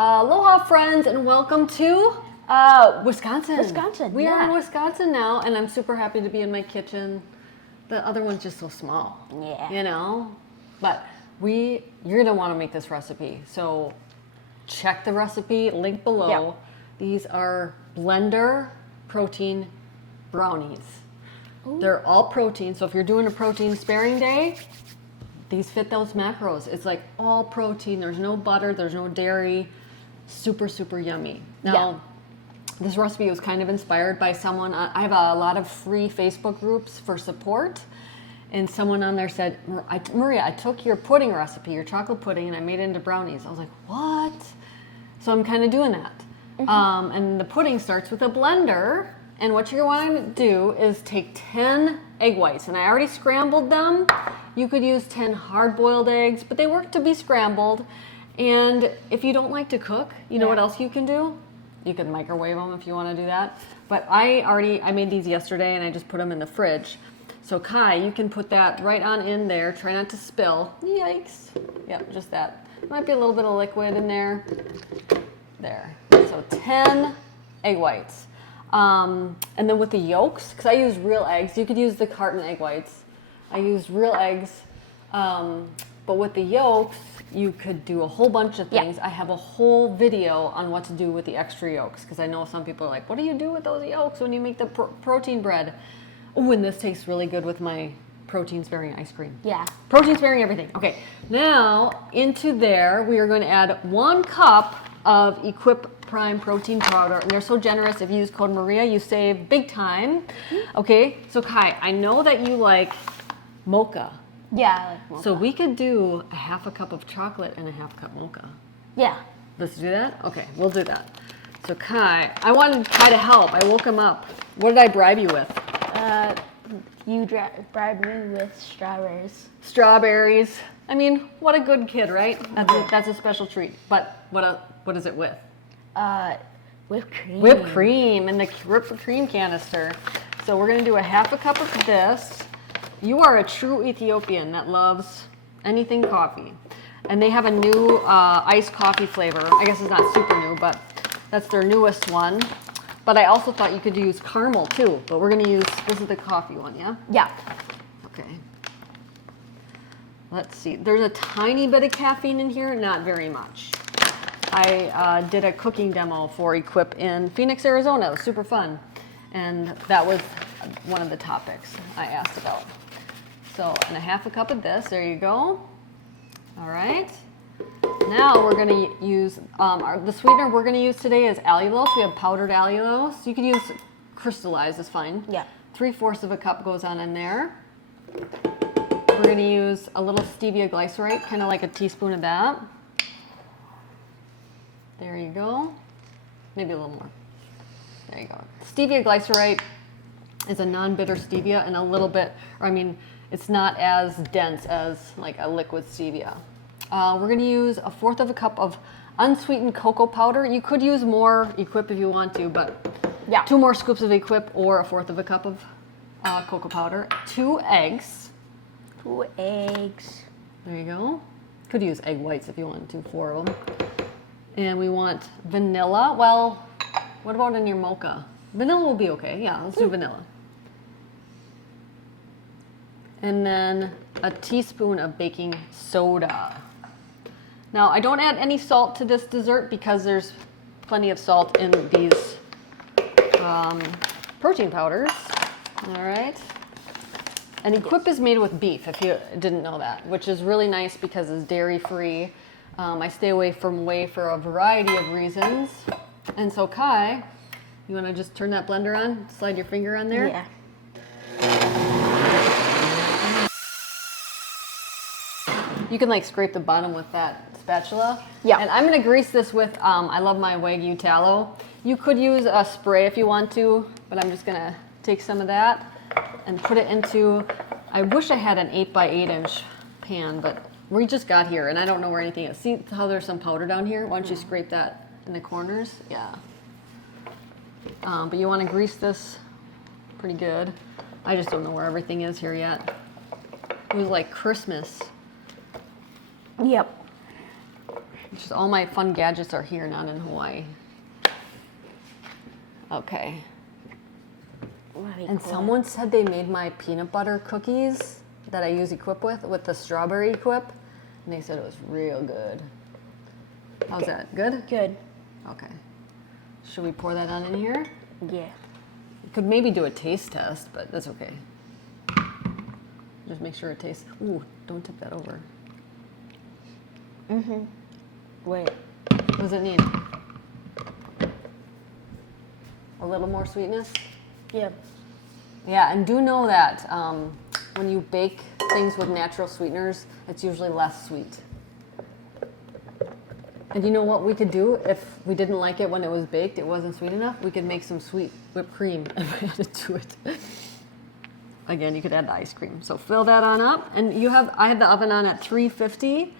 Aloha, friends, and welcome to Wisconsin. We are in Wisconsin now, and I'm super happy to be in my kitchen. The other one's just so small. Yeah. You know? But you're going to want to make this recipe. So check the recipe, link below. Yep. These are blender protein brownies. Ooh. They're all protein, so if you're doing a protein sparing day, these fit those macros. It's like all protein. There's no butter. There's no dairy. Super, super yummy. Now, this recipe was kind of inspired by someone. I have a lot of free Facebook groups for support. And someone on there said, Maria, I took your pudding recipe, your chocolate pudding, and I made it into brownies. I was like, what? So I'm kind of doing that. Mm-hmm. And the pudding starts with a blender. And what you're going to do is take 10 egg whites. And I already scrambled them. You could use 10 hard-boiled eggs, but they work to be scrambled. And if you don't like to cook, you know what else you can do? You can microwave them if you want to do that. But I made these yesterday, and I just put them in the fridge. So Kai, you can put that right on in there. Try not to spill. Yikes. Yep, just that. Might be a little bit of liquid in there. There. So 10 egg whites. And then with the yolks, because I use real eggs, you could use the carton egg whites. I used real eggs, but with the yolks, you could do a whole bunch of things. I have a whole video on what to do with the extra yolks, because I know some people are like, what do you do with those yolks when you make the protein bread? Oh, and this tastes really good with my protein-sparing ice cream. Yeah. Protein-sparing everything. Okay, now into there, we are going to add 1 cup of Equip Prime protein powder, and they're so generous. If you use code Maria, you save big time. Okay, so Kai, I know that you like mocha. Yeah, I like mocha. So we could do a half a cup of chocolate and a half cup mocha. Yeah. Let's do that? Okay, we'll do that. So Kai, I wanted Kai to help. I woke him up. What did I bribe you with? You bribed me with strawberries. Strawberries. I mean, what a good kid, right? That's a special treat. But what is it with? Whipped cream. Whipped cream in the whipped cream canister. So we're going to do a half a cup of this. You are a true Ethiopian that loves anything coffee. And they have a new iced coffee flavor. I guess it's not super new, but that's their newest one. But I also thought you could use caramel too. But we're going to use, this is the coffee one, yeah? Yeah. Okay. Let's see. There's a tiny bit of caffeine in here, not very much. I did a cooking demo for Equip in Phoenix, Arizona. It was super fun. And that was one of the topics I asked about. So, and a half a cup of this. There you go. All right. Now we're going to use, the sweetener we're going to use today is allulose. We have powdered allulose. You could use crystallized, it's fine. Yeah. 3/4 of a cup goes on in there. We're going to use a little stevia glycerate, kind of like a teaspoon of that. There you go. Maybe a little more. There you go. Stevia glycerate is a non-bitter stevia and a little bit, it's not as dense as like a liquid stevia. We're going to use 1/4 of a cup of unsweetened cocoa powder. You could use more Equip if you want to, but 2 more scoops of Equip or 1/4 of a cup of cocoa powder. 2 eggs. 2 eggs. There you go. Could use egg whites if you want to, 4 of them. And we want vanilla. Well, what about in your mocha? Vanilla will be okay. Yeah, let's do vanilla. And then a teaspoon of baking soda. Now, I don't add any salt to this dessert because there's plenty of salt in these protein powders. All right. And Equip is made with beef, if you didn't know that, which is really nice because it's dairy-free. I stay away from whey for a variety of reasons. And so Kai, you want to just turn that blender on? Slide your finger on there? Yeah. You can like scrape the bottom with that spatula. Yeah. And I'm going to grease this with, I love my Wagyu tallow. You could use a spray if you want to, but I'm just going to take some of that and put it into, I wish I had an 8x8 inch pan, but we just got here and I don't know where anything is. See how there's some powder down here? Why don't you scrape that in the corners? Yeah. But you want to grease this pretty good. I just don't know where everything is here yet. It was like Christmas. Yep. Just all my fun gadgets are here, not in Hawaii. Okay. And someone said they made my peanut butter cookies that I use Equip with the strawberry Equip, and they said it was real good. How's that? Good? Good. Okay. Should we pour that on in here? Yeah. Could maybe do a taste test, but that's okay. Just make sure it tastes. Ooh, don't tip that over. Mm-hmm. Wait. What does it need? A little more sweetness? Yeah. Yeah, and do know that when you bake things with natural sweeteners, it's usually less sweet. And you know what we could do if we didn't like it when it was baked, it wasn't sweet enough? We could make some sweet whipped cream and add it to it. Again, you could add the ice cream. So fill that on up. And I have the oven on at 350,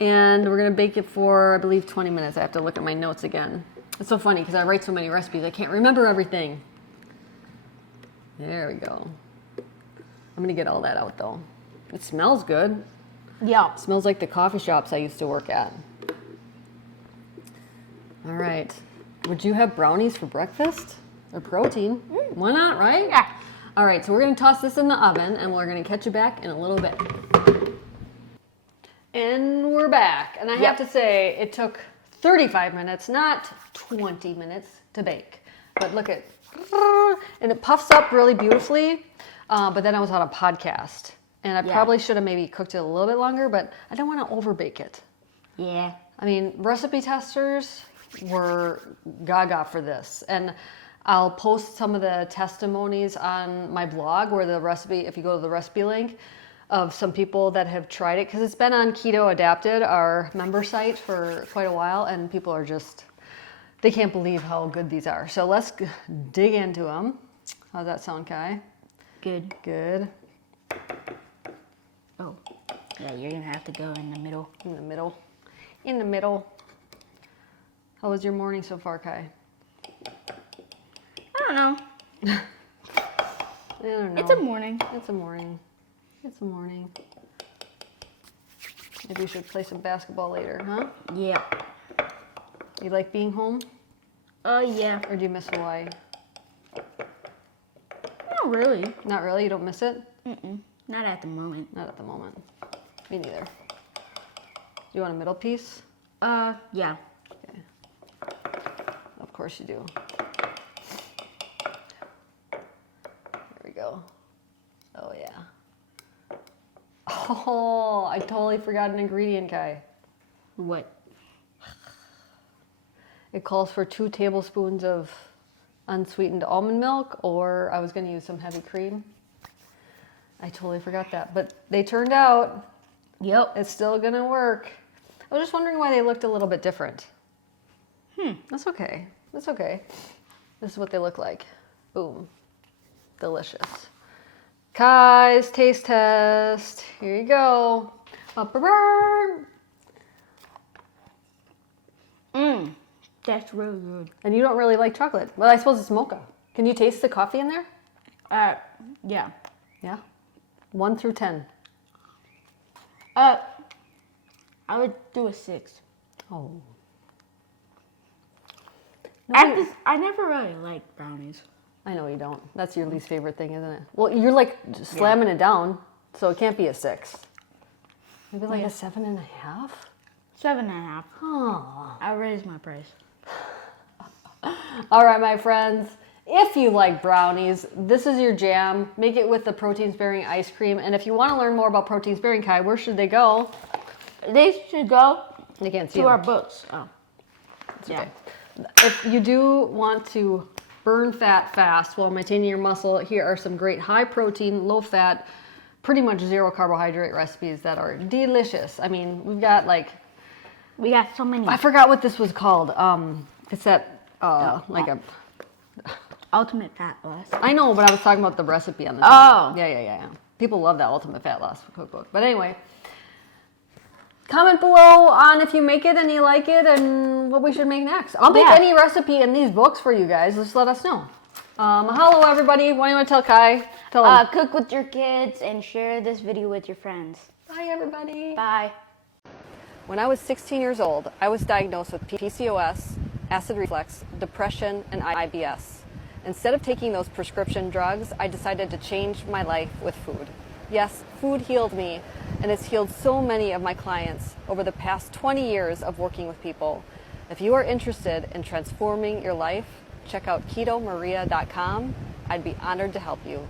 and we're gonna bake it for, I believe, 20 minutes. I have to look at my notes again. It's so funny because I write so many recipes, I can't remember everything. There we go. I'm gonna get all that out though. It smells good. Yeah. It smells like the coffee shops I used to work at. All right. Would you have brownies for breakfast? Or protein? Why not, right? Yeah. All right, so we're gonna toss this in the oven and we're gonna catch you back in a little bit. And we're back. And I have to say, it took 35 minutes, not 20 minutes to bake. But look at, and it puffs up really beautifully. But then I was on a podcast. And I probably should have maybe cooked it a little bit longer, but I don't want to overbake it. Yeah. I mean, recipe testers were gaga for this. And I'll post some of the testimonies on my blog where the recipe, if you go to the recipe link, of some people that have tried it. Because it's been on Keto Adapted, our member site, for quite a while. And people are just, they can't believe how good these are. So let's dig into them. How's that sound, Kai? Good. Good. Oh. Yeah, you're gonna have to go in the middle. In the middle. In the middle. How was your morning so far, Kai? I don't know. I don't know. It's a morning. It's a morning. It's a morning. Maybe you should play some basketball later, huh? Yeah. You like being home? Yeah. Or do you miss Hawaii? Not really. Not really? You don't miss it? Mm-mm. Not at the moment. Not at the moment. Me neither. Do you want a middle piece? Yeah. Okay. Of course you do. There we go. Oh, yeah. Oh, I totally forgot an ingredient, Kai. What? It calls for 2 tablespoons of unsweetened almond milk, or I was going to use some heavy cream. I totally forgot that, but they turned out. Yep. It's still going to work. I was just wondering why they looked a little bit different. That's okay. That's okay. This is what they look like. Boom. Delicious. Kai's taste test. Here you go. That's really good. And you don't really like chocolate. Well, I suppose it's mocha. Can you taste the coffee in there? Yeah. Yeah. 1 through 10. I would do a 6. Oh. I never really liked brownies. I know you don't. That's your least favorite thing, isn't it? Well, you're like slamming it down, so it can't be a 6. Maybe like a 7.5? 7.5. Oh. I raised my price. All right, my friends. If you like brownies, this is your jam. Make it with the protein-sparing ice cream. And if you want to learn more about protein-sparing, Kai, where should they go? They should go They can't see to them. our books. Oh. Okay. If you do want to burn fat fast while maintaining your muscle, here are some great high protein, low fat, pretty much zero carbohydrate recipes that are delicious. I mean, we've got We got so many. I forgot what this was called. It's that, like a... Ultimate fat loss. I know, but I was talking about the recipe on the Oh. Yeah. People love that Ultimate Fat Loss cookbook. But anyway, comment below on if you make it and you like it and what we should make next. I'll make any recipe in these books for you guys. Just let us know. Mahalo, everybody. What do you want to tell Kai? Tell him. Cook with your kids and share this video with your friends. Bye, everybody. Bye. When I was 16 years old, I was diagnosed with PCOS, acid reflux, depression, and IBS. Instead of taking those prescription drugs, I decided to change my life with food. Yes, food healed me, and it's healed so many of my clients over the past 20 years of working with people. If you are interested in transforming your life, check out KetoMaria.com. I'd be honored to help you.